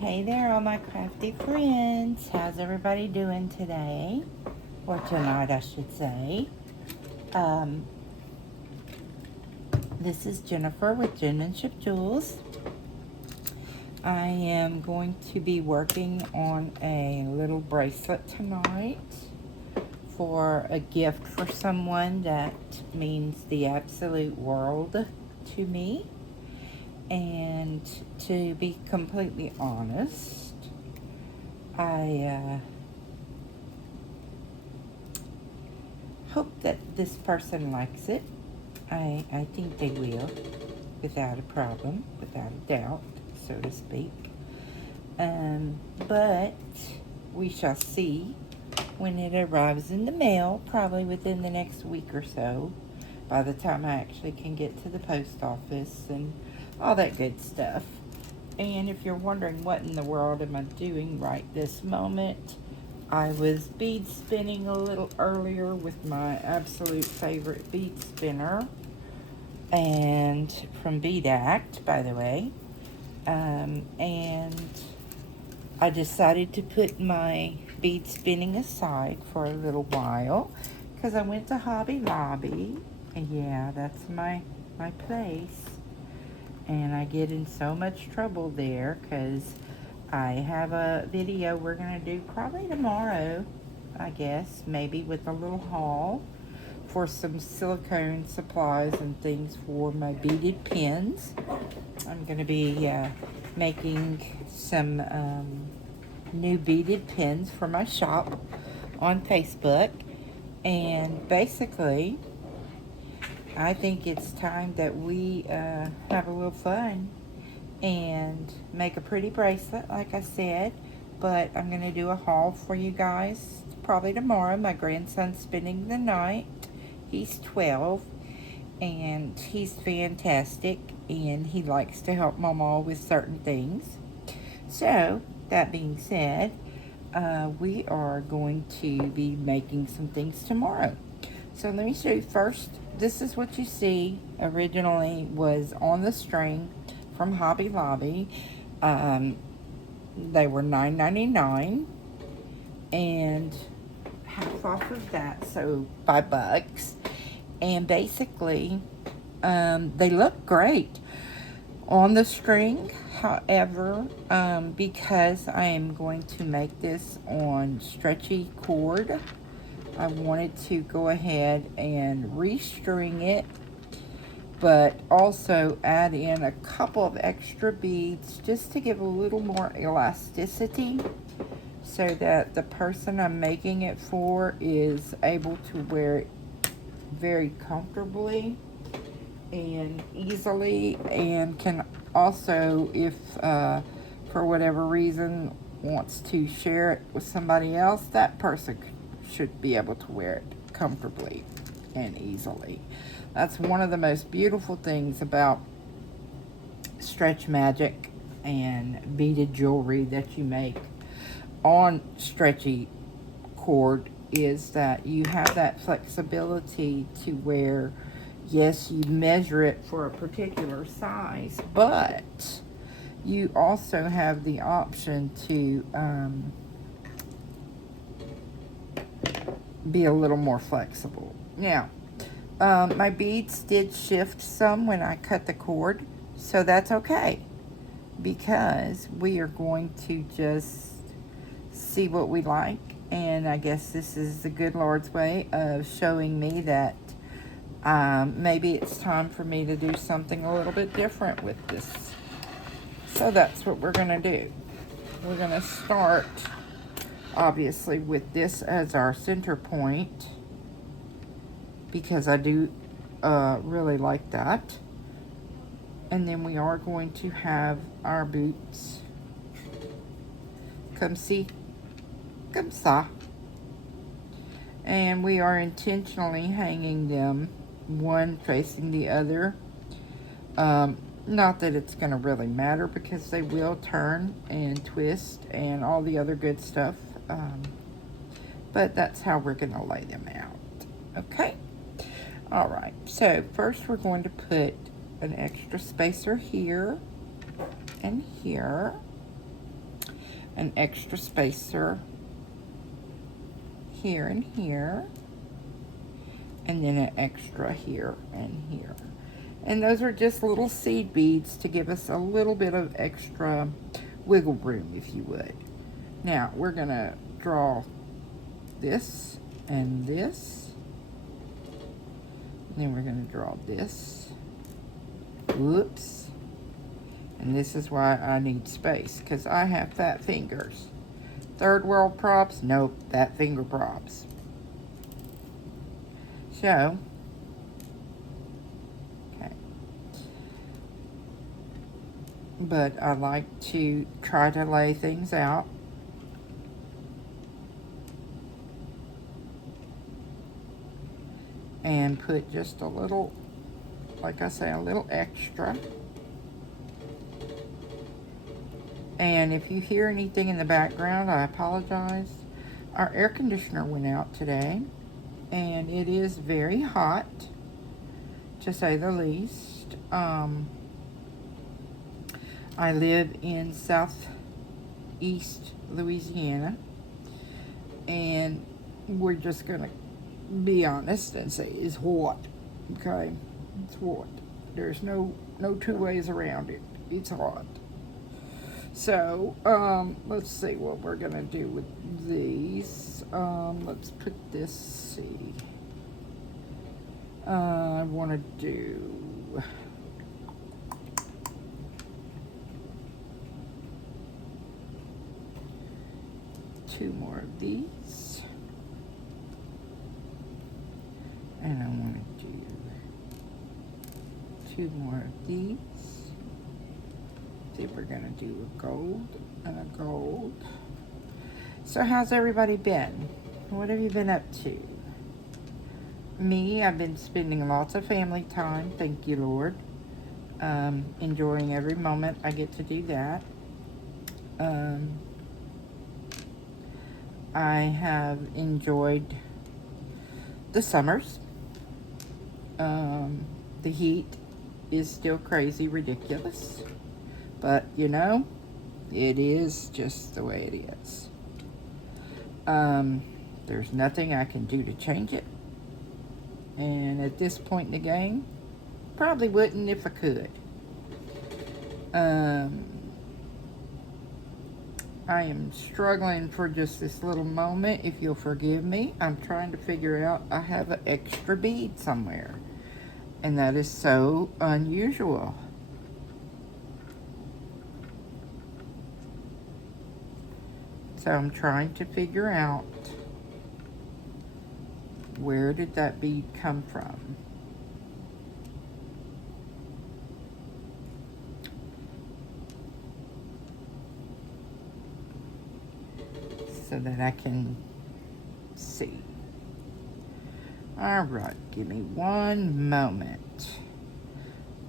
Hey there, all my crafty friends. How's everybody doing today? Or tonight, I should say. Um, this is Jennifer with JENN-Menship Jewels. I am going to be working on a little bracelet tonight for a gift for someone that means the absolute world to me. And to be completely honest, I hope that this person likes it. I think they will, without a problem, without a doubt, so to speak. But we shall see when it arrives in the mail, probably within the next week or so, by the time I actually can get to the post office and all that good stuff. And if you're wondering what in the world am I doing right this moment, I was bead spinning a little earlier with my absolute favorite bead spinner, and from Bead Act, by the way. And I decided to put my bead spinning aside for a little while because I went to Hobby Lobby. And yeah, that's my place. And I get in so much trouble there because I have a video we're going to do probably tomorrow, I guess, maybe with a little haul for some silicone supplies and things for my beaded pins. I'm going to be making some new beaded pins for my shop on Facebook. And basically, I think it's time that we have a little fun and make a pretty bracelet, like I said. But I'm going to do a haul for you guys probably tomorrow. My grandson's spending the night. He's 12, and he's fantastic, and he likes to help Mama with certain things. So, that being said, we are going to be making some things tomorrow. So let me show you first. This is what you see originally was on the string from Hobby Lobby. They were $9.99 and half off of that, so $5. And basically, they look great on the string. However, because I am going to make this on stretchy cord, I wanted to go ahead and restring it, but also add in a couple of extra beads just to give a little more elasticity so that the person I'm making it for is able to wear it very comfortably and easily, and can also, if for whatever reason wants to share it with somebody else, that person should be able to wear it comfortably and easily. That's one of the most beautiful things about stretch magic and beaded jewelry that you make on stretchy cord, is that you have that flexibility to where, yes, you measure it for a particular size, but you also have the option to be a little more flexible. Now, my beads did shift some when I cut the cord, so that's okay, because we are going to just see what we like. And I guess this is the good Lord's way of showing me that maybe it's time for me to do something a little bit different with this. So that's what we're going to do. We're going to start, obviously, with this as our center point, because I do really like that. And then we are going to have our boots. Come see. Comme ça. And we are intentionally hanging them one facing the other. Not that it's going to really matter, because they will turn and twist and all the other good stuff. But that's how we're going to lay them out. Okay? Alright, so first we're going to put an extra spacer here and here. an extra spacer here and here, and then an extra here and here. And those are just little seed beads to give us a little bit of extra wiggle room, if you would. Now, we're going to draw this and this. And then we're going to draw this. Whoops. And this is why I need space, because I have fat fingers. Third world props? Nope, fat finger props. So, okay. But I like to try to lay things out. And put just a little, like I say, a little extra. And if you hear anything in the background, I apologize. Our air conditioner went out today, and it is very hot, to say the least. I live in southeast Louisiana, and we're just gonna be honest and say it's hot. Okay, it's hot. There's no two ways around it. It's hot. So let's see what we're gonna do with these. Let's put this. See, I want to do two more of these. And I want to do two more of these. See if we're going to do a gold and a gold. So how's everybody been? What have you been up to? Me, I've been spending lots of family time. Thank you, Lord. Enjoying every moment I get to do that. I have enjoyed the summers. The heat is still crazy, ridiculous. But, you know, it is just the way it is. There's nothing I can do to change it. And at this point in the game, probably wouldn't if I could. I am struggling for just this little moment, if you'll forgive me. I'm trying to figure out, I have an extra bead somewhere. And that is so unusual. So I'm trying to figure out, where did that bead come from? So that I can see. All right, give me one moment.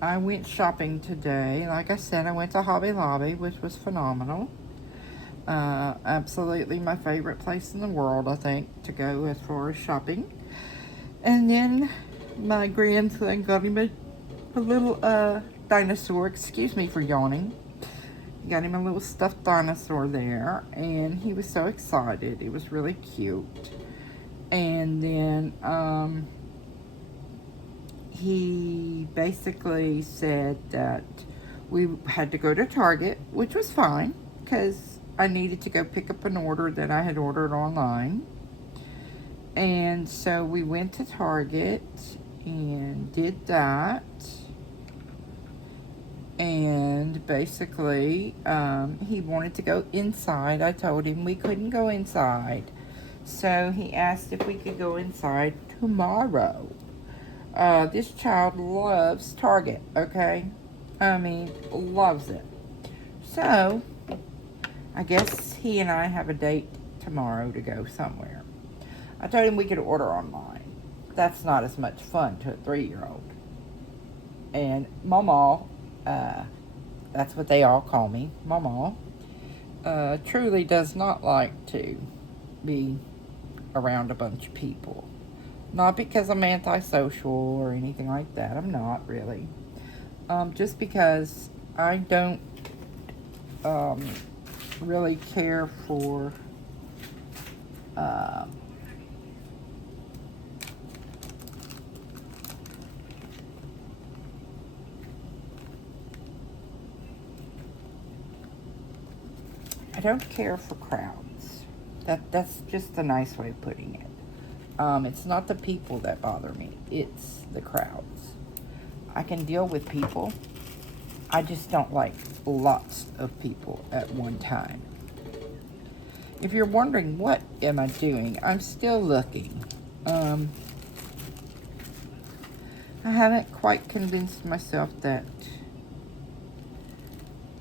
I went shopping today. Like I said, I went to Hobby Lobby, which was phenomenal. Absolutely my favorite place in the world, I think, to go as far as shopping. And then my grandson got him a little dinosaur. Excuse me for yawning. Got him a little stuffed dinosaur there, and he was so excited. It was really cute. And then he basically said that we had to go to Target, which was fine, because I needed to go pick up an order that I had ordered online. And so we went to Target and did that. And basically, he wanted to go inside. I told him we couldn't go inside. So he asked if we could go inside tomorrow. This child loves Target, okay? I mean, loves it. So, I guess he and I have a date tomorrow to go somewhere. I told him we could order online. That's not as much fun to a 3-year-old. And Mama, that's what they all call me, Mama, truly does not like to be around a bunch of people. Not because I'm antisocial or anything like that. I'm not really. Just because I don't really care for I don't care for crowds. That's just a nice way of putting it. It's not the people that bother me. It's the crowds. I can deal with people. I just don't like lots of people at one time. If you're wondering what am I doing, I'm still looking. I haven't quite convinced myself that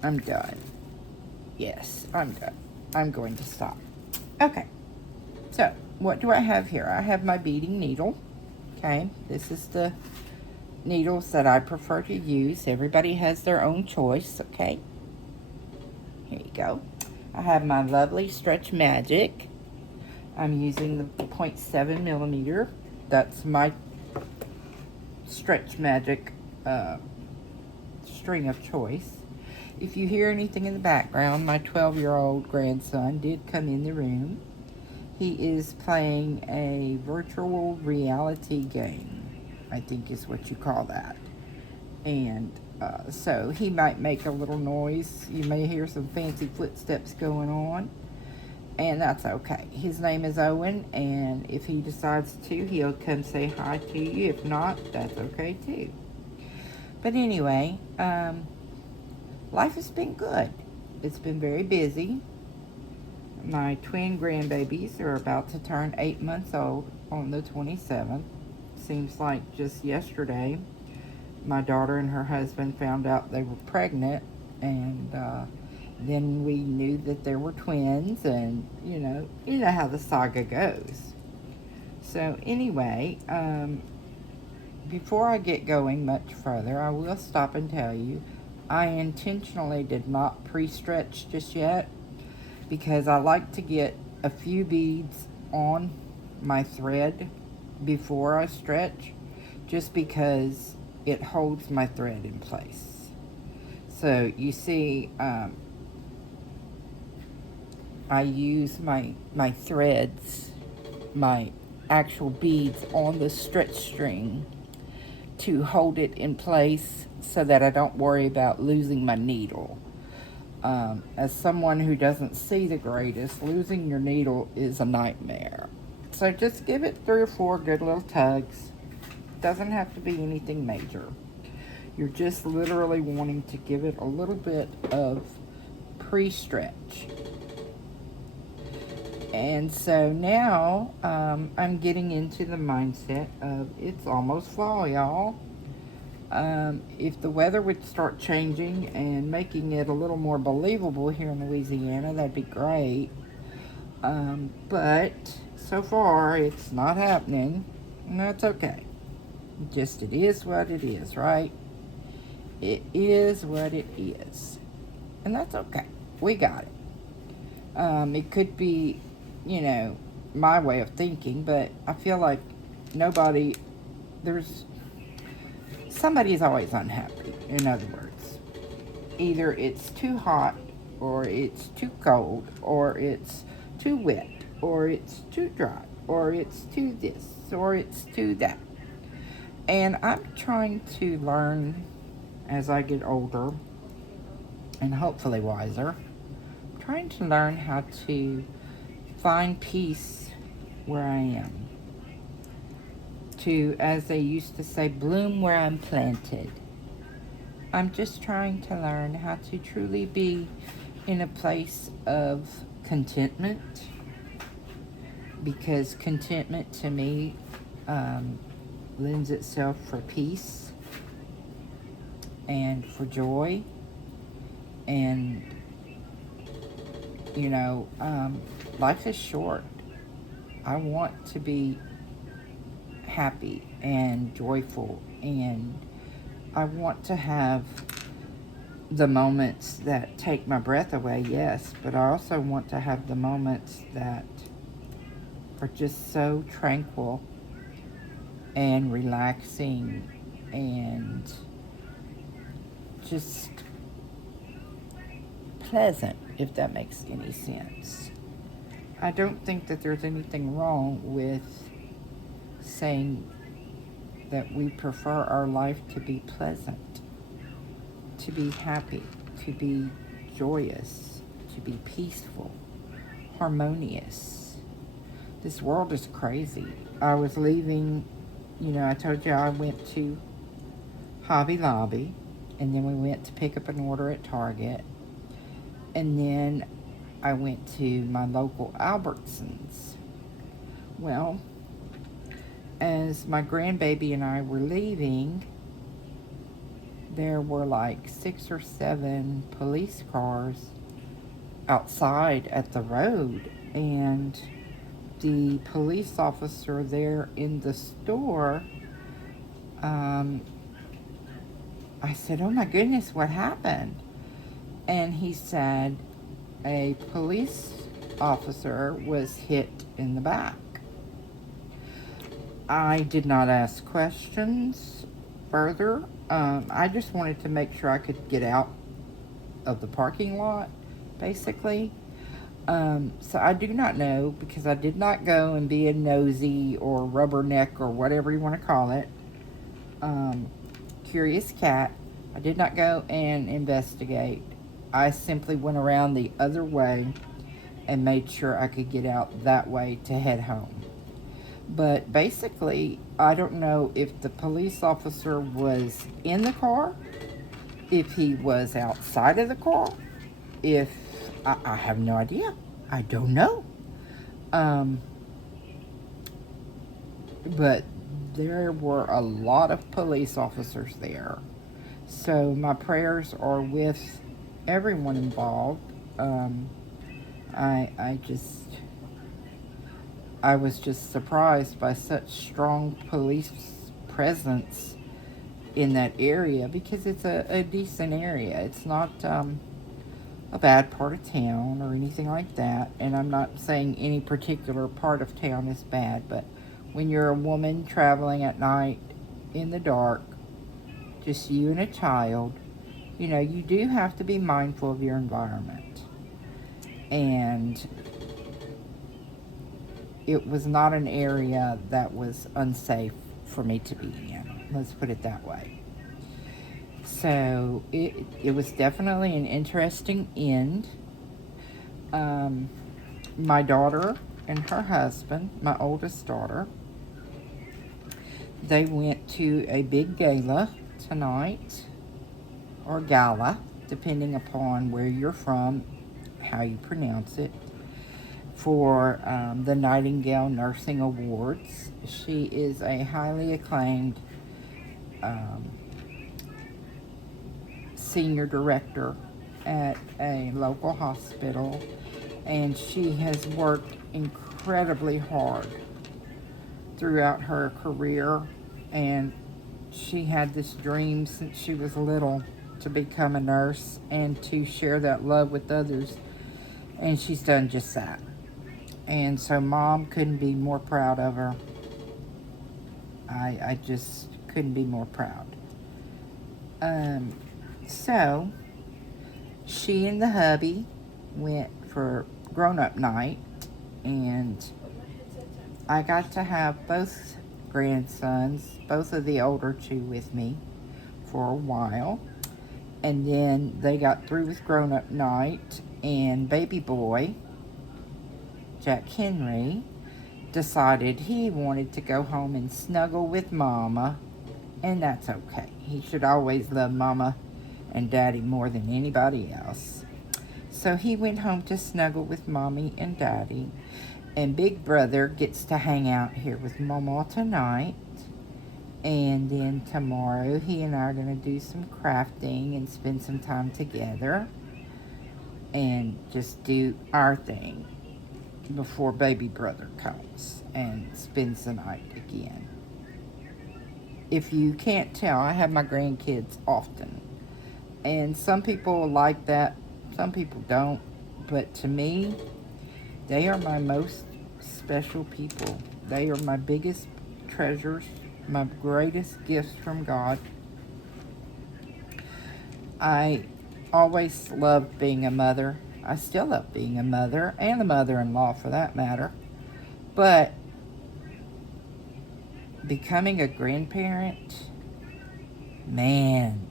I'm done. Yes, I'm done. I'm going to stop. Okay, so what do I have here? I have my beading needle. Okay, this is the needles that I prefer to use. Everybody has their own choice, okay? Here you go. I have my lovely Stretch Magic. I'm using the 0.7 millimeter. That's my Stretch Magic string of choice. If you hear anything in the background, my 12-year-old grandson did come in the room. He is playing a virtual reality game, I think is what you call that. And so he might make a little noise. You may hear some fancy footsteps going on, and that's okay. His name is Owen, and if he decides to, he'll come say hi to you. If not, that's okay too. But anyway, life has been good. It's been very busy. My twin grandbabies are about to turn 8 months old on the 27th. Seems like just yesterday my daughter and her husband found out they were pregnant, and then we knew that there were twins, and you know how the saga goes. So anyway, before I get going much further, I will stop and tell you I intentionally did not pre-stretch just yet, because I like to get a few beads on my thread before I stretch, just because it holds my thread in place. So you see, I use my threads, my actual beads on the stretch string to hold it in place so that I don't worry about losing my needle. As someone who doesn't see the greatest, losing your needle is a nightmare. So just give it 3 or 4 good little tugs. Doesn't have to be anything major. You're just literally wanting to give it a little bit of pre-stretch. And so now I'm getting into the mindset of it's almost fall, y'all. If the weather would start changing and making it a little more believable here in Louisiana, that'd be great. But so far it's not happening, and that's okay. Just it is what it is, right? It is what it is, and that's okay. We got it. It could be, my way of thinking, but I feel like somebody's always unhappy. In other words, either it's too hot, or it's too cold, or it's too wet, or it's too dry, or it's too this, or it's too that. And I'm trying to learn as I get older, and hopefully wiser, I'm trying to learn how to find peace where I am. To, as they used to say, bloom where I'm planted. I'm just trying to learn how to truly be in a place of contentment, because contentment to me lends itself for peace and for joy, and life is short. I want to be happy and joyful, and I want to have the moments that take my breath away, yes, but I also want to have the moments that are just so tranquil and relaxing and just pleasant, if that makes any sense. I don't think that there's anything wrong with saying that we prefer our life to be pleasant, to be happy, to be joyous, to be peaceful, harmonious. This world is crazy. I was leaving, I told you I went to Hobby Lobby, and then we went to pick up an order at Target, and then I went to my local Albertsons. Well, as my grandbaby and I were leaving, there were like 6 or 7 police cars outside at the road, and the police officer there in the store, I said, "Oh my goodness, what happened?" And he said a police officer was hit in the back. I did not ask questions further. I just wanted to make sure I could get out of the parking lot, basically. So I do not know, because I did not go and be a nosy or rubberneck or whatever you want to call it. Curious cat. I did not go and investigate. I simply went around the other way and made sure I could get out that way to head home. But basically, I don't know if the police officer was in the car, if he was outside of the car, if I have no idea. I don't know. But there were a lot of police officers there. So my prayers are with everyone involved. I was just surprised by such strong police presence in that area, because it's a decent area. It's not a bad part of town or anything like that. And I'm not saying any particular part of town is bad, but when you're a woman traveling at night in the dark, just you and a child, you do have to be mindful of your environment. And it was not an area that was unsafe for me to be in. Let's put it that way. So it was definitely an interesting end. My daughter and her husband, my oldest daughter, they went to a big gala tonight, or gala, depending upon where you're from, how you pronounce it, for the Nightingale Nursing Awards. She is a highly acclaimed senior director at a local hospital, and she has worked incredibly hard throughout her career, and she had this dream since she was little to become a nurse and to share that love with others, and she's done just that. And so Mom couldn't be more proud of her. I just couldn't be more proud. So she and the hubby went for grown-up night, and I got to have both grandsons, both of the older two, with me for a while. And then they got through with grown-up night, and baby boy, Jack Henry, decided he wanted to go home and snuggle with Mama, and that's okay. He should always love Mama and Daddy more than anybody else. So he went home to snuggle with Mommy and Daddy, and Big Brother gets to hang out here with Mama tonight. And then tomorrow he and I are going to do some crafting and spend some time together and just do our thing before baby brother comes and spends the night again. If you can't tell, I have my grandkids often, and some people like that, some people don't, but to me, they are my most special people. They are my biggest treasures, my greatest gifts from God. I always loved being a mother. I still love being a mother and a mother-in-law for that matter. But becoming a grandparent, man,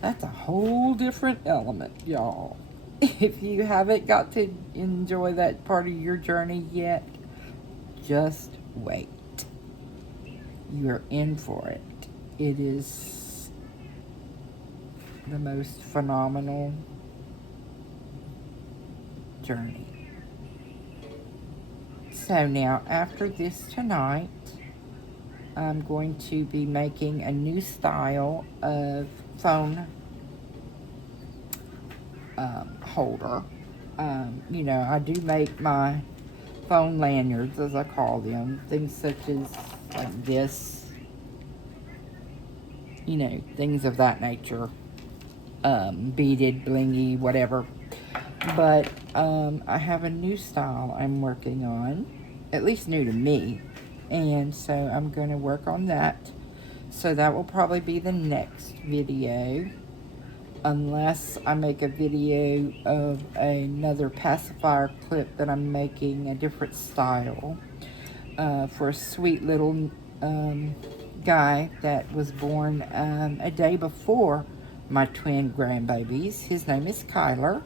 that's a whole different element, y'all. If you haven't got to enjoy that part of your journey yet, just wait. You're in for it. It is the most phenomenal journey. So now, after this tonight, I'm going to be making a new style of phone holder. You know, I do make my phone lanyards, as I call them, things such as like this, you know, things of that nature, beaded, blingy, whatever. But I have a new style I'm working on, at least new to me, and so I'm going to work on that. So that will probably be the next video, unless I make a video of another pacifier clip that I'm making a different style for a sweet little guy that was born a day before my twin grandbabies. His name is Kyler,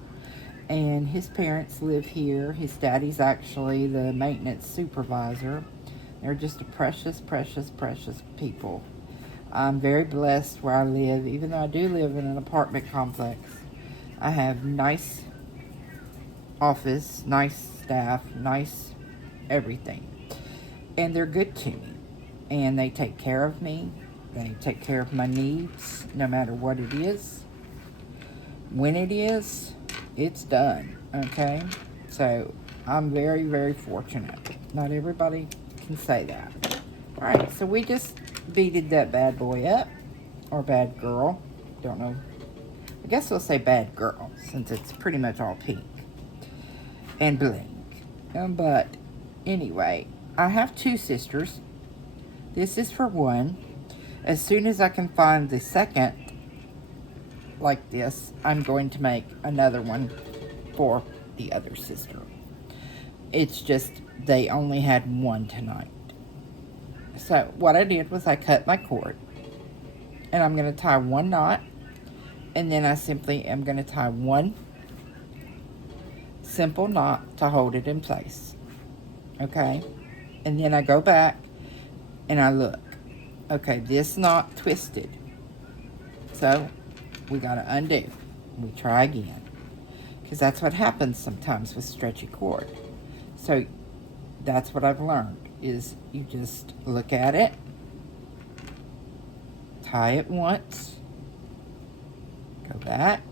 and his parents live here. His daddy's actually the maintenance supervisor. They're just a precious, precious, precious people. I'm very blessed where I live, even though I do live in an apartment complex. I have nice office, nice staff, nice everything. And they're good to me. And they take care of me. They take care of my needs, no matter what it is. When it is, it's done, okay? So, I'm very, very fortunate. Not everybody can say that. Alright, so we just beaded that bad boy up, or bad girl, don't know. I guess we'll say bad girl, since it's pretty much all pink and bling. But anyway, I have two sisters. This is for one. As soon as I can find the second like this, I'm going to make another one for the other sister. It's just they only had one tonight. So what I did was I cut my cord, and I'm going to tie one knot, and then I simply am going to tie one simple knot to hold it in place. Okay? And then I go back and I look. Okay, this knot twisted. So we got to undo. We try again. Because that's what happens sometimes with stretchy cord. So that's what I've learned, is you just look at it, tie it once, go back,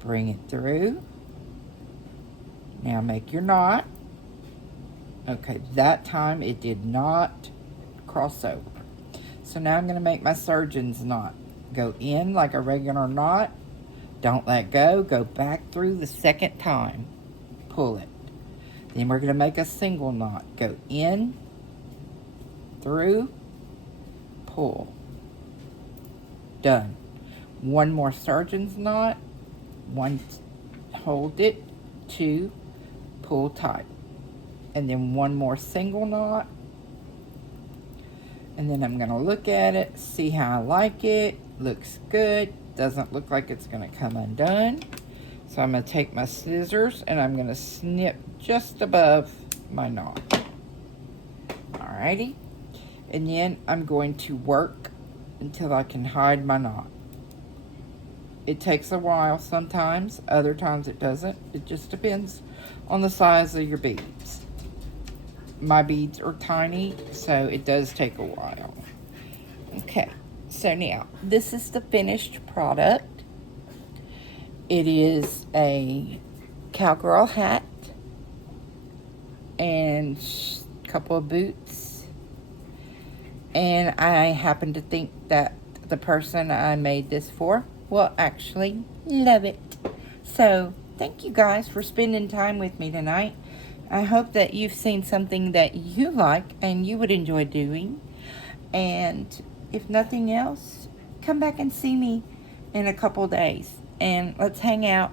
bring it through. Now make your knot. Okay, that time it did not cross over. So now I'm going to make my surgeon's knot. Go in like a regular knot. Don't let go. Go back through the second time. Pull it. Then we're going to make a single knot. Go in, through, pull. Done. One more surgeon's knot. One, hold it. Two, pull tight. And then one more single knot. And then I'm going to look at it, see how I like it. Looks good. Doesn't look like it's going to come undone. So I'm going to take my scissors and I'm going to snip just above my knot. Alrighty. And then I'm going to work until I can hide my knot. It takes a while sometimes. Other times it doesn't. It just depends on the size of your beads. My beads are tiny, so it does take a while. Okay, so now this is the finished product. It is a cowgirl hat and a couple of boots. And I happen to think that the person I made this for will actually love it. So thank you guys for spending time with me tonight. I hope that you've seen something that you like and you would enjoy doing. And if nothing else, come back and see me in a couple days, and let's hang out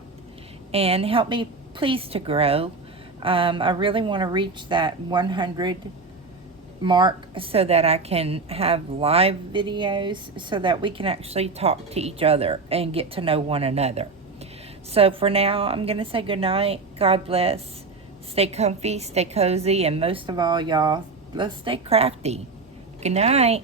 and help me please to grow. I really want to reach that 100 mark so that I can have live videos so that we can actually talk to each other and get to know one another. So for now, I'm going to say good night. God bless. Stay comfy, stay cozy, and most of all, y'all, let's stay crafty. Good night.